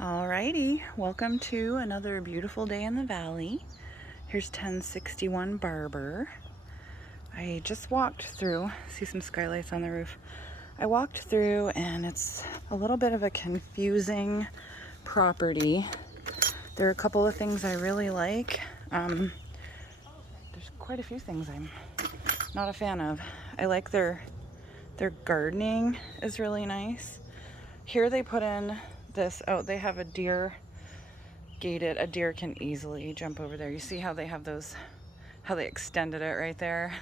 Alrighty, welcome to another beautiful day in the valley. Here's 1061 Barber. I just walked through, see some skylights on the roof. I walked through and it's a little bit of a confusing property. There are a couple of things I really like. There's quite a few things I'm not a fan of. I like their gardening is really nice. Here they put in this, they have a deer gated. A deer can easily jump over there. You see how they have those, how they extended it right there.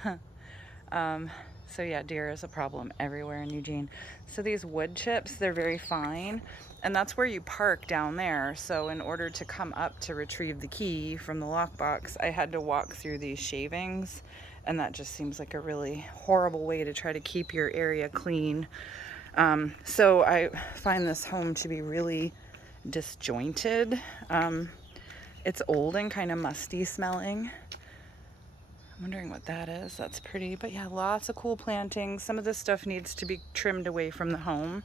So yeah, deer is a problem everywhere in Eugene. So these wood chips, they're very fine, and that's where you park down there. So in order to come up to retrieve the key from the lockbox, I had to walk through these shavings, and that just seems like a really horrible way to try to keep your area clean. So I find this home to be really disjointed. It's old and kind of musty smelling. I'm wondering what that is. That's pretty, but yeah, lots of cool plantings. Some of this stuff needs to be trimmed away from the home.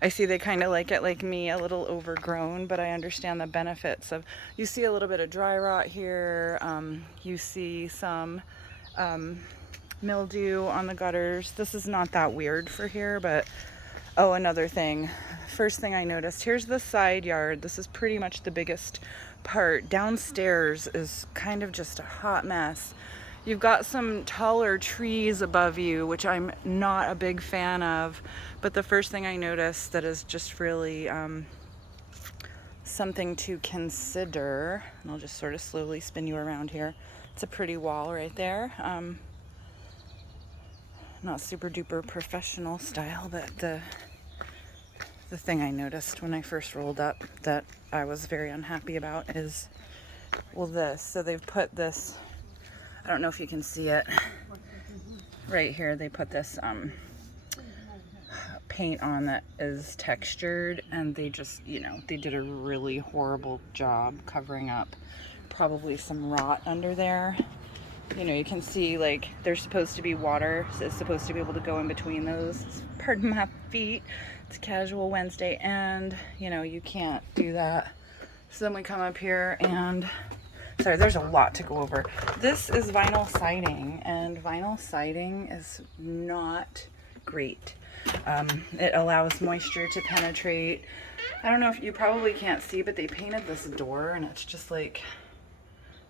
I see they kind of like it like me, a little overgrown, but I understand the benefits of, you see a little bit of dry rot here. You see some mildew on the gutters. This is not that weird for here, but oh, another thing. First thing I noticed, here's the side yard. This is pretty much the biggest part. Downstairs is kind of just a hot mess. You've got some taller trees above you, which I'm not a big fan of. But the first thing I noticed that is just really something to consider, and I'll just sort of slowly spin you around here. It's a pretty wall right there. Not super duper professional style, but the thing I noticed when I first rolled up that I was very unhappy about is, well, this. So they've put this, I don't know if you can see it, right here they put this paint on that is textured, and they just, they did a really horrible job covering up probably some rot under there. You can see like there's supposed to be water, so it's supposed to be able to go in between those. Pardon my feet. It's casual Wednesday, and you can't do that. So then we come up here and, sorry, there's a lot to go over. This is vinyl siding, and vinyl siding is not great. It allows moisture to penetrate. I don't know if you probably can't see, but they painted this door, and it's just like,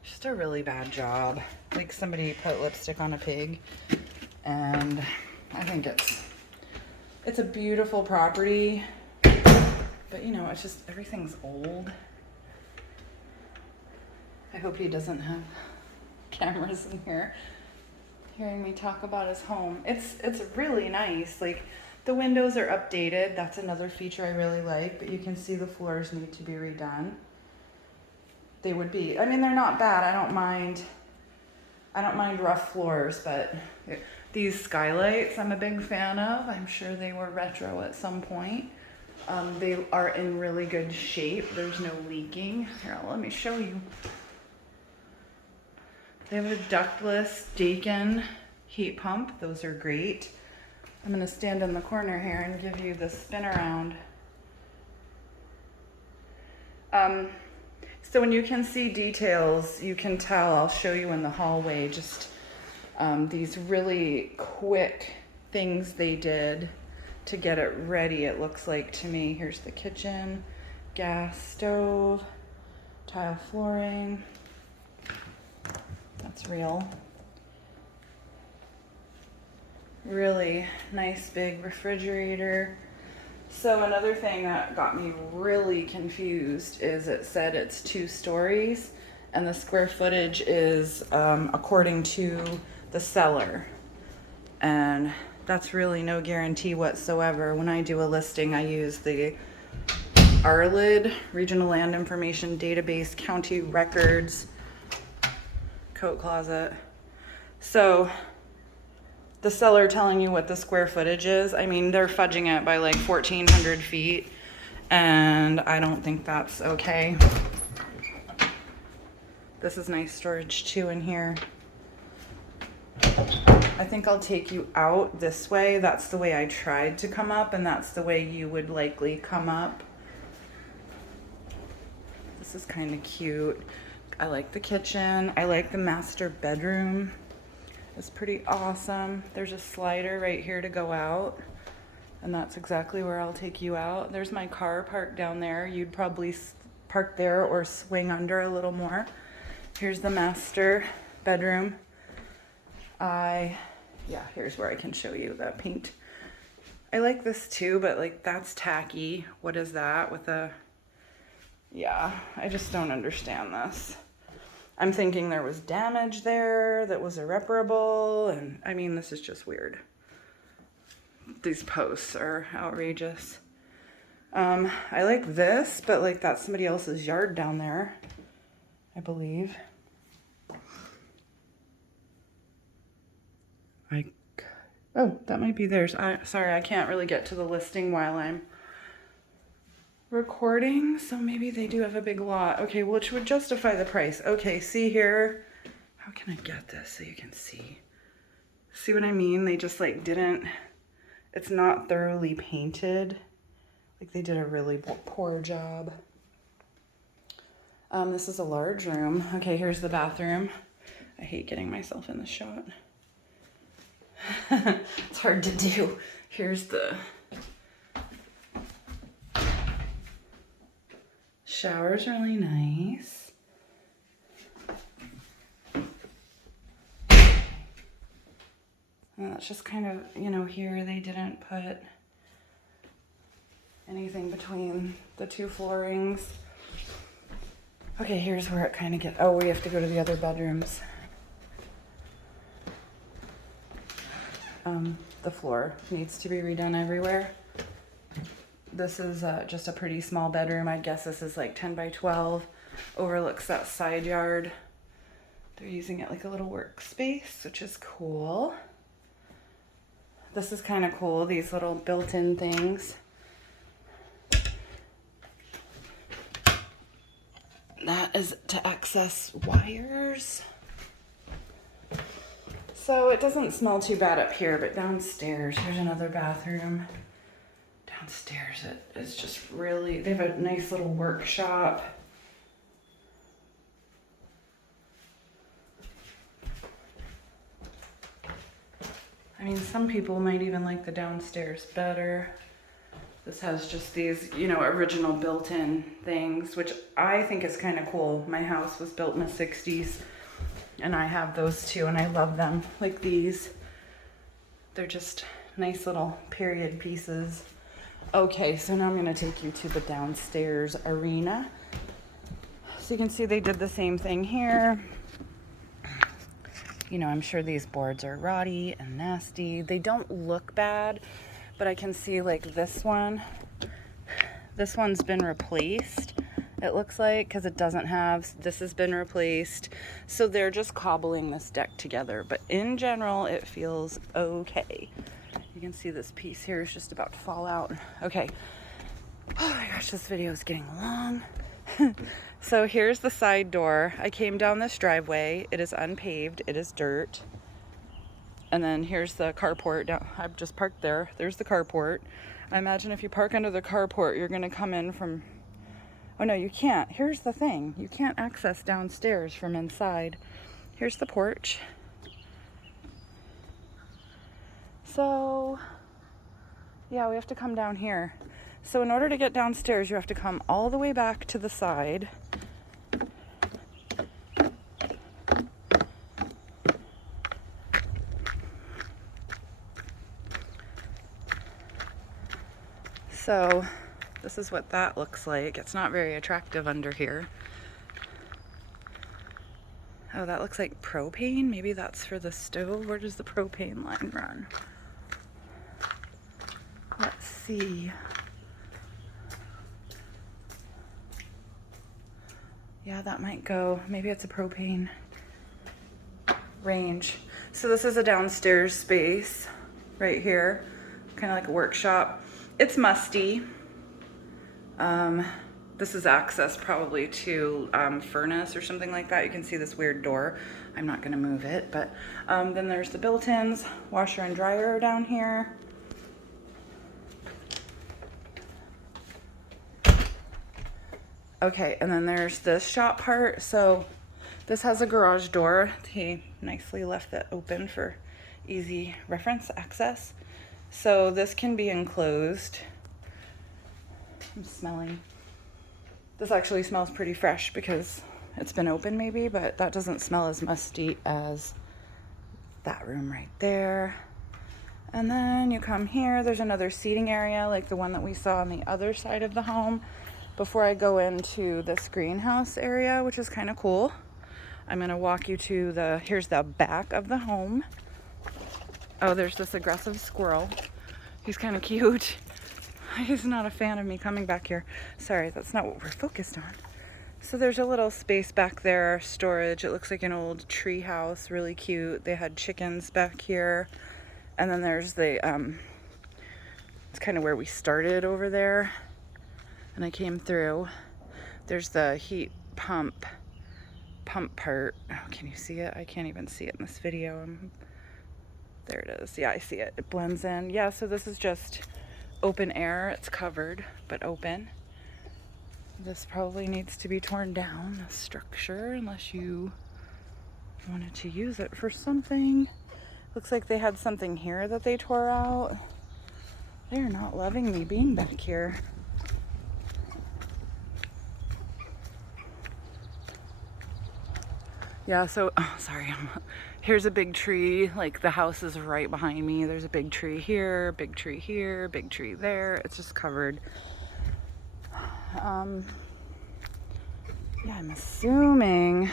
just a really bad job. Like somebody put lipstick on a pig. And I think it's a beautiful property, but it's just, everything's old. I hope he doesn't have cameras in here hearing me talk about his home. It's really nice. Like the windows are updated. That's another feature I really like, but you can see the floors need to be redone. They would be, I mean, they're not bad. I don't mind rough floors, but these skylights I'm a big fan of. I'm sure they were retro at some point. They are in really good shape. There's no leaking. Here, let me show you. They have a ductless Daikin heat pump. Those are great. I'm gonna stand in the corner here and give you the spin around. So when you can see details, you can tell, I'll show you in the hallway, just these really quick things they did to get it ready, it looks like to me. Here's the kitchen, gas stove, tile flooring. That's real. Really nice big refrigerator. So another thing that got me really confused is it said it's 2 stories, and the square footage is according to the seller. And that's really no guarantee whatsoever. When I do a listing, I use the RLID, Regional Land Information Database, county records, coat closet. So the seller telling you what the square footage is, I mean, they're fudging it by like 1,400 feet, and I don't think that's okay. This is nice storage too in here. I think I'll take you out this way. That's the way I tried to come up, and that's the way you would likely come up. This is kind of cute. I like the kitchen. I like the master bedroom. It's pretty awesome. There's a slider right here to go out, and that's exactly where I'll take you out. There's my car parked down there. You'd probably park there or swing under a little more. Here's the master bedroom. Yeah, here's where I can show you that paint. I like this too, but like that's tacky. What is that with a, yeah, I just don't understand this. I'm thinking there was damage there that was irreparable, and I mean, this is just weird. These posts are outrageous. I like this, but like that's somebody else's yard down there, I believe. Oh, that might be theirs. Sorry, I can't really get to the listing while I'm recording, so maybe they do have a big lot. Okay, which would justify the price. Okay, see here. How can I get this so you can see? See what I mean? They just like didn't, it's not thoroughly painted. Like they did a really poor job. This is a large room. Okay, here's the bathroom. I hate getting myself in the shot. It's hard to do. Here's the shower's really nice. And that's just kind of, you know, here they didn't put anything between the two floorings. Okay, here's where it kind of gets, oh, we have to go to the other bedrooms. The floor needs to be redone everywhere. This is just a pretty small bedroom. I guess this is like 10 by 12. Overlooks that side yard. They're using it like a little workspace, which is cool. This is kind of cool, these little built-in things. That is to access wires. So it doesn't smell too bad up here, but downstairs, here's another bathroom. Downstairs, it is just really, they have a nice little workshop. I mean, some people might even like the downstairs better. This has just these, you know, original built-in things, which I think is kind of cool. My house was built in the 60s. And I have those too, and I love them. Like these, they're just nice little period pieces. Okay, so now I'm gonna take you to the downstairs arena. So you can see they did the same thing here. You know, I'm sure these boards are rotty and nasty. They don't look bad, but I can see like this one's been replaced. It looks like, because it doesn't have, this has been replaced. So they're just cobbling this deck together. But in general, it feels okay. You can see this piece here is just about to fall out. Okay. Oh my gosh, this video is getting long. So here's the side door. I came down this driveway. It is unpaved. It is dirt. And then here's the carport. Down. I've just parked there. There's the carport. I imagine if you park under the carport, you're going to come in from... Oh no, you can't. Here's the thing. You can't access downstairs from inside. Here's the porch. So, yeah, we have to come down here. So in order to get downstairs, you have to come all the way back to the side. So this is what that looks like. It's not very attractive under here. Oh, that looks like propane. Maybe that's for the stove. Where does the propane line run? Let's see. Yeah, that might go. Maybe it's a propane range. So this is a downstairs space right here. Kind of like a workshop. It's musty. This is access probably to furnace or something like that. You can see this weird door. I'm not gonna move it, but then there's the built-ins. Washer and dryer are down here. Okay, and then there's this shop part. So this has a garage door. He nicely left that open for easy reference access. So this can be enclosed. I'm smelling. This actually smells pretty fresh because it's been open maybe, but that doesn't smell as musty as that room right there. And then you come here, there's another seating area like the one that we saw on the other side of the home. Before I go into this greenhouse area, which is kind of cool, I'm gonna walk you to here's the back of the home. Oh, there's this aggressive squirrel. He's kind of cute. He's not a fan of me coming back here. Sorry, that's not what we're focused on. So there's a little space back there, storage. It looks like an old tree house, really cute. They had chickens back here. And then there's it's kind of where we started over there. And I came through. There's the heat pump part. Oh, can you see it? I can't even see it in this video. There it is. Yeah, I see it. It blends in. Yeah, so this is just open air. It's covered, but open. This probably needs to be torn down, the structure, unless you wanted to use it for something. Looks like they had something here that they tore out. They're not loving me being back here. Yeah, so, sorry, here's a big tree. Like the house is right behind me. There's a big tree here, big tree here, big tree there. It's just covered. Yeah, I'm assuming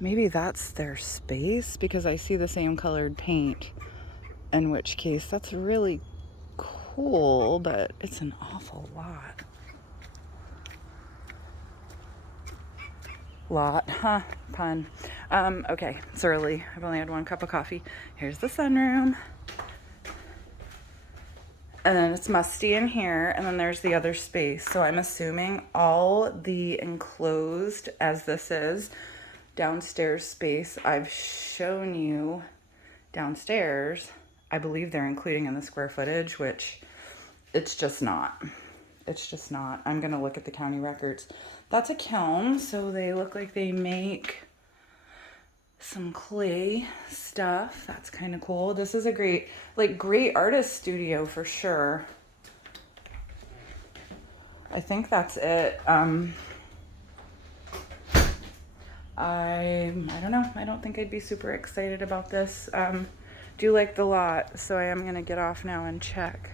maybe that's their space because I see the same colored paint, in which case that's really cool, but it's an awful lot, huh? Pun. Okay, it's early. I've only had one cup of coffee. Here's the sunroom. And then it's musty in here, and then there's the other space. So I'm assuming all the enclosed, as this is, downstairs space I've shown you downstairs, I believe they're including in the square footage, which it's just not. It's just not. I'm gonna look at the county records. That's a kiln, so they look like they make some clay stuff. That's kind of cool. This is a great artist studio for sure. I think that's it. I don't know. I don't think I'd be super excited about this. Do like the lot, so I am gonna get off now and check.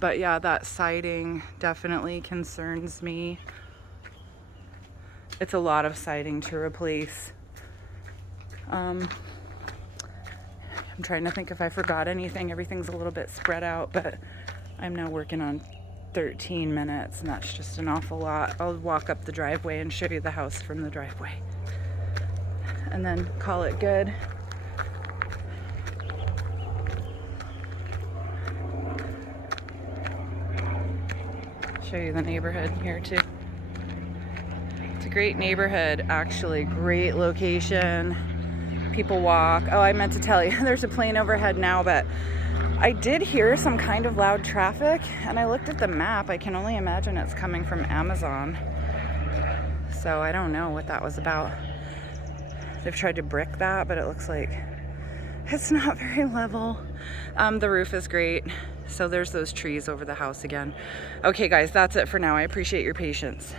But yeah, that siding definitely concerns me. It's a lot of siding to replace. I'm trying to think if I forgot anything. Everything's a little bit spread out, but I'm now working on 13 minutes, and that's just an awful lot. I'll walk up the driveway and show you the house from the driveway, and then call it good. Show you the neighborhood here too. It's a great neighborhood, actually. Great location. People walk. Oh, I meant to tell you, there's a plane overhead now, but I did hear some kind of loud traffic, and I looked at the map. I can only imagine it's coming from Amazon. So I don't know what that was about. They've tried to brick that, but it looks like it's not very level. The roof is great. So there's those trees over the house again. Okay, guys, that's it for now. I appreciate your patience.